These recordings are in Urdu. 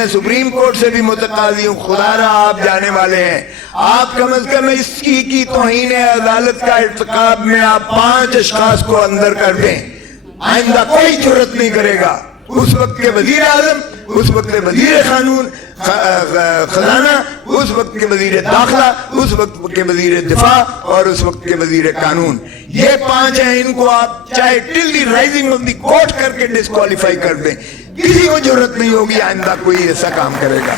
میں سپریم کورٹ سے بھی متقاضی ہوں، خدا را آپ جانے والے ہیں، آپ کم از کم اس کی توہین عدالت کا ارتکاب میں آپ 5 اشخاص کو اندر کر دیں، آئندہ کوئی جرات نہیں کرے گا۔ اس وقت کے وزیر اعظم، اس وقت کے وزیر قانون خزانہ، اس وقت کے وزیر داخلہ، اس وقت کے وزیر دفاع اور اس وقت کے وزیر قانون، یہ 5 ہیں، ان کو آپ چاہے ٹل دی رائزنگ آف دی کورٹ کر کے ڈسکوالیفائی کر دیں، کسی کو ضرورت نہیں ہوگی آئندہ کوئی ایسا کام کرے گا۔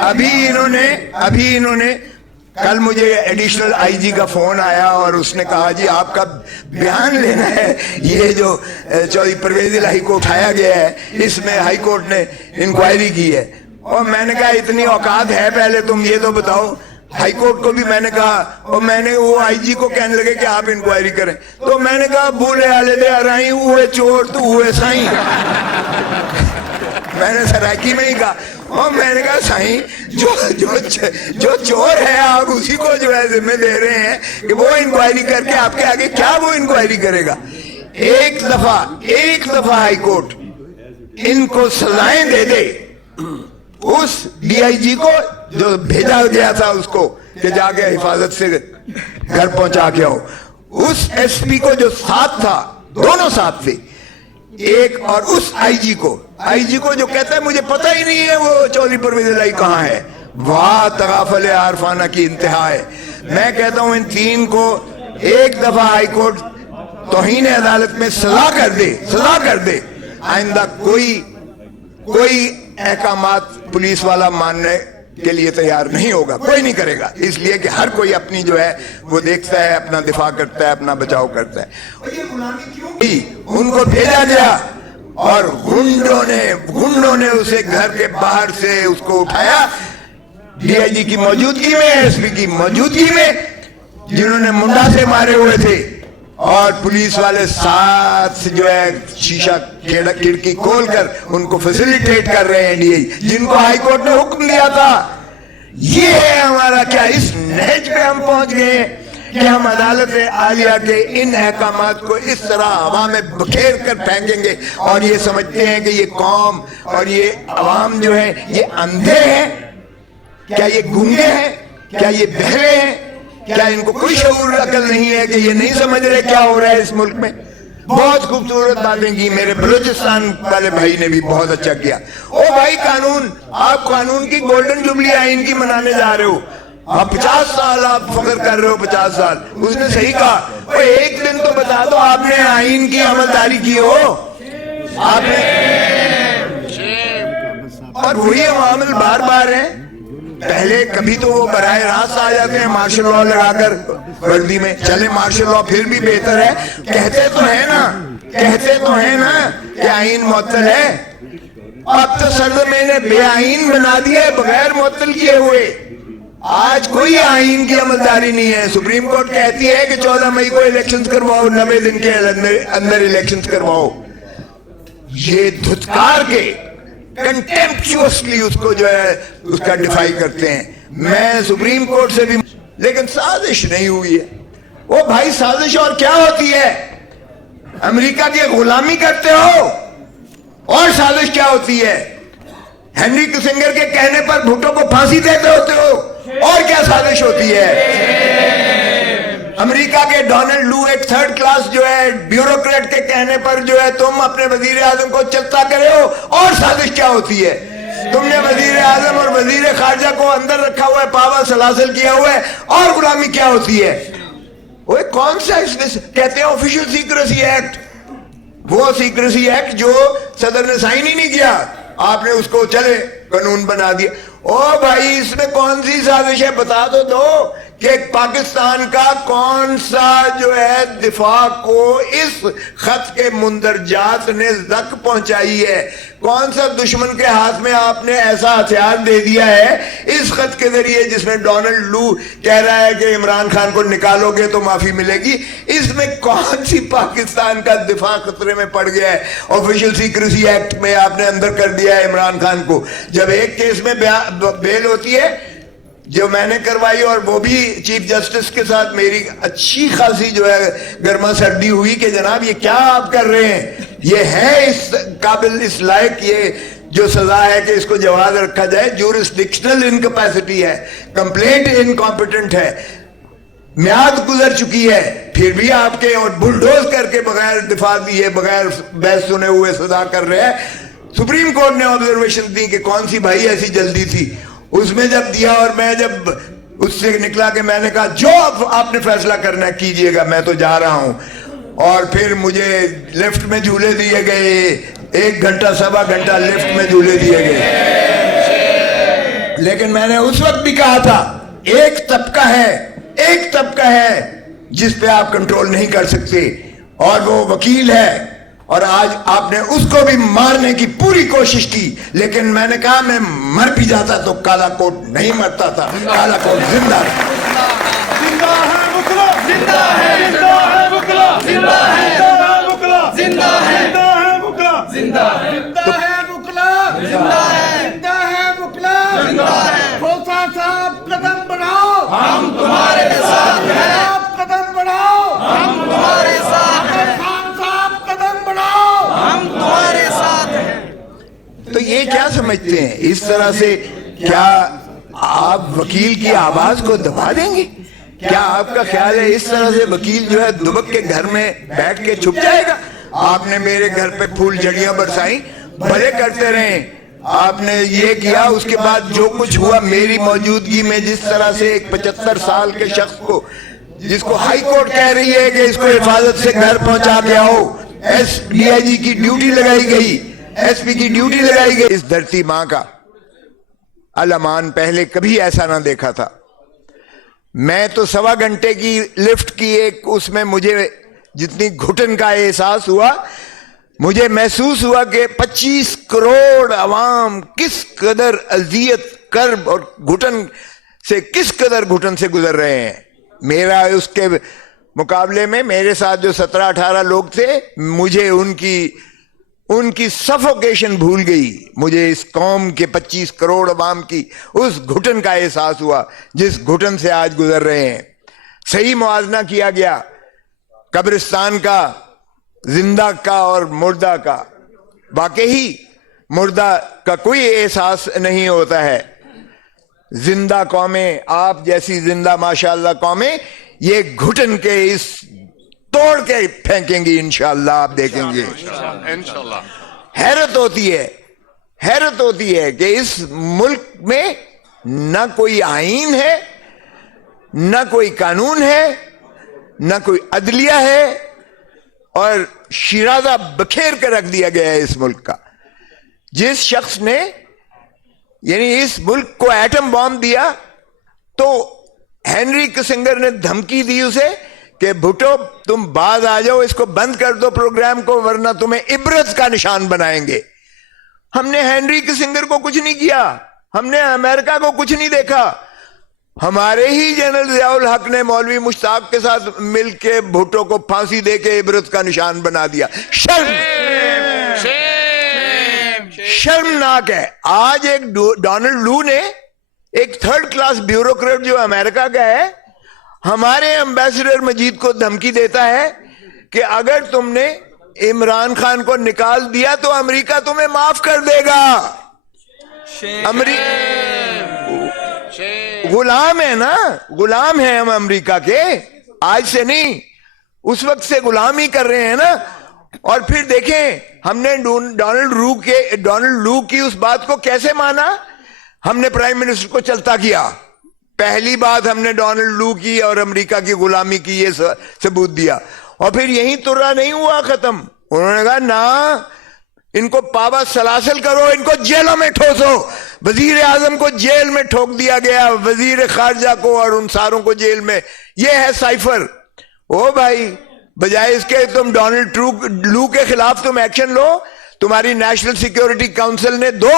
ابھی انہوں نے کل مجھے ایڈیشنل آئی جی کا فون آیا اور اس نے کہا جی آپ کا بیان لینا ہے، یہ جو چودھری پرویز الہی کو اٹھایا گیا ہے اس میں ہائی کورٹ نے انکوائری کی ہے، اور میں نے کہا اتنی اوقات ہے پہلے تم یہ تو بتاؤ۔ ہائی کورٹ کو بھی میں نے کہا، اور میں نے وہ آئی جی کو کہنے لگے کہ آپ انکوائری کریں، تو میں نے کہا بولے آلے دے آرائی ہوئے چور تو ہوئے سائیں، میں نے سرائکی میں ہی کہا، اور میں نے کہا سائیں جو چور ہے آپ اسی کو جو ہے ذمہ دے رہے ہیں کہ وہ انکوائری کر کے آپ کے آگے کیا وہ انکوائری کرے گا۔ ایک دفعہ ہائی کورٹ ان کو سزائیں دے دے، اس ڈی آئی جی کو جو بھیجا گیا تھا اس کو کہ جا کے حفاظت سے گھر پہنچا کے آؤ، اس ایس پی کو جو ساتھ تھا، دونوں ساتھ تھے، ایک، اور اس آئی جی کو جو کہتا ہے مجھے پتہ ہی نہیں ہے وہ چودھری پرویز الہی کہاں ہے، واہ تغافل عارفانہ کی انتہا ہے۔ میں کہتا ہوں ان 3 کو ایک دفعہ ہائی کورٹ توہین عدالت میں سزا کر دے، آئندہ کوئی احکامات پولیس والا ماننے کے لیے تیار نہیں ہوگا، کوئی نہیں کرے گا، اس لیے کہ ہر کوئی اپنی جو ہے وہ دیکھتا ہے، اپنا دفاع کرتا ہے، اپنا بچاؤ کرتا ہے۔ اور یہ غلامی کیوں ان کو بھیجا گیا اور گنڈوں نے اسے گھر کے باہر سے اس کو اٹھایا، ڈی آئی جی کی موجودگی میں، ایس پی کی موجودگی میں، جنہوں نے منڈا سے مارے ہوئے تھے، اور پولیس والے ساتھ جو ہے شیشہ کھڑکی کھول کر ان کو فیسیلیٹیٹ کر رہے ہیں، ڈی آئی جن کو ہائی کورٹ نے حکم دیا تھا۔ یہ ہے ہمارا کیا اس نہج پہ ہم پہنچ گئے کہ ہم عدالت عالیہ کے ان احکامات کو اس طرح ہوا میں بکھیر کر پھینکیں گے، اور یہ سمجھتے ہیں کہ یہ قوم اور یہ عوام جو ہے یہ اندھے ہیں، کیا یہ گونگے ہیں، کیا یہ بہرے ہیں، کیا ان کو کوئی شعور عقل نہیں ہے کہ یہ نہیں سمجھ رہے کیا ہو رہا ہے اس ملک میں؟ بہت خوبصورت باتیں کی میرے بلوچستان والے بھائی نے بھی، بہت اچھا کیا۔ او بھائی قانون، آپ قانون کی گولڈن جبلی آئین کی منانے جا رہے ہو، آپ 50 سال آپ فخر کر رہے ہو، 50 سال، اس نے صحیح کہا، ایک دن تو بتا دو آپ نے آئین کی عملداری کی ہو، آپ نے، اور وہی عوامل بار بار ہیں۔ پہلے کبھی تو وہ براہ راست آ جاتے ہیں مارشل لاء لگا کر وردی میں، چلے مارشل لاء پھر بھی بہتر ہے، کہتے تو ہیں نا کہ آئین معطل ہے، اب تو صدر میں نے بے آئین بنا دیا ہے بغیر معطل کیے ہوئے، آج کوئی آئین کی عملداری نہیں ہے۔ سپریم کورٹ کہتی ہے کہ 14 مئی کو الیکشنز کرواؤ، 90 دن کے اندر الیکشنز کرواؤ، یہ دھتکار کے کنٹیمپچوسلی اس کو جو ہے اس کا ڈیفائی کرتے ہیں۔ میں سپریم کورٹ سے بھی، لیکن سازش نہیں ہوئی ہے۔ وہ بھائی سازش اور کیا ہوتی ہے؟ امریکہ کی غلامی کرتے ہو، اور سازش کیا ہوتی ہے؟ ہنری کسنگر کے کہنے پر بھٹو کو پھانسی دیتے ہوتے ہو، اور کیا سازش ہوتی ہے؟ امریکہ کے ڈونلڈ لو ایک 3rd کلاس جو ہے بیوروکریٹ کے کہنے پر جو ہے تم اپنے وزیر اعظم کو چلتا کرے ہو، اور سازش کیا ہوتی ہے؟ تم نے وزیر اعظم اور وزیر خارجہ کو اندر رکھا ہوا ہے، پاوا سلاسل کیا ہوا ہے، اور غلامی کیا ہوتی ہے؟ وہ کون سا کہتے ہیں آفیشل سیکریسی ایکٹ، وہ سیکریسی ایکٹ جو صدر نے سائن ہی نہیں کیا، آپ نے اس کو چلے قانون بنا دیا۔ او بھائی اس میں کون سی سازش ہے؟ بتا تو دو کہ پاکستان کا کون سا جو ہے دفاع کو اس خط کے مندرجات نے زک پہنچائی ہے، کون سا دشمن کے ہاتھ میں آپ نے ایسا ہتھیار دے دیا ہے اس خط کے ذریعے جس میں ڈونلڈ لو کہہ رہا ہے کہ عمران خان کو نکالو گے تو معافی ملے گی؟ اس میں کون سی پاکستان کا دفاع خطرے میں پڑ گیا ہے؟ آفیشل سیکریسی ایکٹ میں آپ نے اندر کر دیا ہے عمران خان کو۔ جب ایک کیس میں بیل ہوتی ہے جو میں نے کروائی، اور وہ بھی چیف جسٹس کے ساتھ میری اچھی خاصی جو ہے گرما سردی ہوئی کہ جناب یہ کیا آپ کر رہے ہیں، یہ ہے اس قابل اس لائق یہ جو سزا ہے کہ اس کو جواز رکھا جائے. جورسڈکشنل انکیپیسٹی ہے, کمپلینٹ انکمپیٹنٹ ہے, میعاد گزر چکی ہے, پھر بھی آپ کے اور بلڈوز کر کے بغیر دفاع دیے بغیر بحث سنے ہوئے سزا کر رہے ہیں. سپریم کورٹ نے آبزرویشن دی کہ کون سی بھائی ایسی جلدی تھی. اس میں جب دیا اور میں جب اس سے نکلا کہ میں نے کہا جو آپ نے فیصلہ کرنا ہے کیجئے گا, میں تو جا رہا ہوں. اور پھر مجھے لفٹ میں جھولے دیے گئے, 1 گھنٹہ سوا گھنٹہ لفٹ میں جھولے دیے گئے. لیکن میں نے اس وقت بھی کہا تھا ایک طبقہ ہے جس پہ آپ کنٹرول نہیں کر سکتے, اور وہ وکیل ہے. اور آج آپ نے اس کو بھی مارنے کی پوری کوشش کی, لیکن میں نے کہا میں مر بھی جاتا تو کالا کوٹ نہیں مرتا تھا, کالا کوٹ زندہ ہے. زندہ ہے وکلا, زندہ ہے, زندہ ہے وکلا, زندہ ہے, زندہ ہے, زندہ ہے وکلا, زندہ ہے, زندہ ہے وکلا, زندہ ہے, زندہ ہے وکلا, زندہ ہے. کھوسا صاحب قدم بڑھاؤ, ہم تمہارے ساتھ ہیں. آپ قدم بڑھاؤ, ہم تمہارے ساتھ ہیں. خان صاحب قدم بڑھاؤ, ہم تمہارے ساتھ ہیں. تو یہ کیا سمجھتے ہیں اس طرح سے کیا آپ وکیل کی آواز کو دبا دیں گے؟ کیا آپ کا خیال ہے اس طرح سے وکیل جو ہے دبک کے گھر میں بیٹھ کے چھپ جائے گا؟ آپ نے میرے گھر پہ پھول جھڑیاں برسائیں, بھلے کرتے رہیں. آپ نے یہ کیا, اس کے بعد جو کچھ ہوا میری موجودگی میں, جس طرح سے ایک 75 سال کے شخص کو جس کو ہائی کورٹ کہہ رہی ہے کہ اس کو حفاظت سے گھر پہنچا کے آؤ, ایس ڈی آئی جی کی ڈیوٹی لگائی گئی, ایس پی کی ڈیوٹی لگائی گئی. اس دھرتی ماں کا الامان پہلے کبھی ایسا نہ دیکھا تھا. میں تو 1.25 گھنٹے کی لفٹ کی ایک اس میں مجھے جتنی گھٹن کا احساس ہوا, مجھے محسوس ہوا کہ 25 کروڑ عوام کس قدر اذیت کرب اور گھٹن سے کس قدر گھٹن سے گزر رہے ہیں. میرا اس کے مقابلے میں میرے ساتھ جو 17-18 لوگ تھے, مجھے ان کی سفوکیشن بھول گئی. مجھے اس قوم کے 25 کروڑ عوام کی اس گھٹن کا احساس ہوا جس گھٹن سے آج گزر رہے ہیں. صحیح موازنہ کیا گیا قبرستان کا, زندہ کا اور مردہ کا. واقعی مردہ کا کوئی احساس نہیں ہوتا ہے. زندہ قومیں, آپ جیسی زندہ ماشاءاللہ قومیں, یہ گھٹن کے اس توڑ کے پھینکیں گی انشاءاللہ, آپ دیکھیں گے. حیرت ہوتی ہے کہ اس ملک میں نہ کوئی آئین ہے, نہ کوئی قانون ہے, نہ کوئی عدلیہ ہے, اور شیرازہ بکھیر کے رکھ دیا گیا ہے اس ملک کا. جس شخص نے یعنی اس ملک کو ایٹم بام دیا تو ہینری کسنگر نے دھمکی دی اسے کہ بھٹو تم باز آ جاؤ, اس کو بند کر دو پروگرام کو, ورنہ تمہیں عبرت کا نشان بنائیں گے. ہم نے ہینری کسنگر کو کچھ نہیں کیا, ہم نے امریکہ کو کچھ نہیں دیکھا. ہمارے ہی جنرل ضیاء الحق نے مولوی مشتاق کے ساتھ مل کے بھٹو کو پھانسی دے کے عبرت کا نشان بنا دیا. شرمناک ہے. آج ایک ڈونلڈ لو نے, ایک 3rd کلاس بیوروکریٹ جو امریکہ کا ہے, ہمارے امبیسڈر مجید کو دھمکی دیتا ہے کہ اگر تم نے عمران خان کو نکال دیا تو امریکہ تمہیں معاف کر دے گا. غلام ہے نا, غلام ہیں ہم امریکہ کے, آج سے نہیں اس وقت سے غلام ہی کر رہے ہیں نا. اور پھر دیکھیں ہم نے ڈونلڈ لو کی اس بات کو کیسے مانا. ہم نے پرائم منسٹر کو چلتا کیا, پہلی بات ہم نے ڈونلڈ لو کی اور امریکہ کی غلامی کی یہ ثبوت دیا. اور پھر یہیں ترا نہیں ہوا ختم, انہوں نے کہا نا ان کو پابا سلاسل کرو, ان کو جیلوں میں ٹھوسو. وزیر اعظم کو جیل میں ٹھوک دیا گیا, وزیر خارجہ کو اور ان ساروں کو جیل میں. یہ ہے سائفر. او بھائی, بجائے اس کے تم ڈونلڈ لو کے خلاف تم ایکشن لو. تمہاری نیشنل سیکیورٹی کاؤنسل نے 2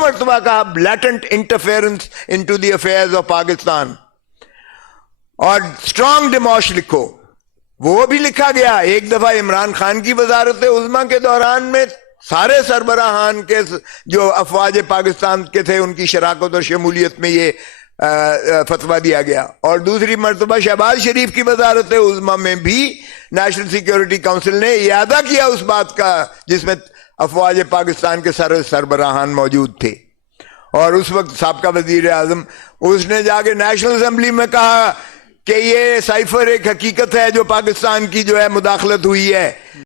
مرتبہ کہا blatant interference into the affairs of Pakistan, اور اسٹرانگ ڈیموش لکھو. وہ بھی لکھا گیا. ایک دفعہ عمران خان کی وزارت عظمیٰ کے دوران میں سارے سربراہان کے جو افواج پاکستان کے تھے ان کی شراکت اور شمولیت میں یہ فتویٰ دیا گیا. اور دوسری مرتبہ شہباز شریف کی وزارت عظمیٰ میں بھی نیشنل سیکیورٹی کونسل نے اعادہ کیا اس بات کا جس میں افواج پاکستان کے سربراہان موجود تھے. اور اس وقت سابقہ وزیر اعظم اس نے جا کے نیشنل اسمبلی میں کہا کہ یہ سائفر ایک حقیقت ہے جو پاکستان کی جو ہے مداخلت ہوئی ہے.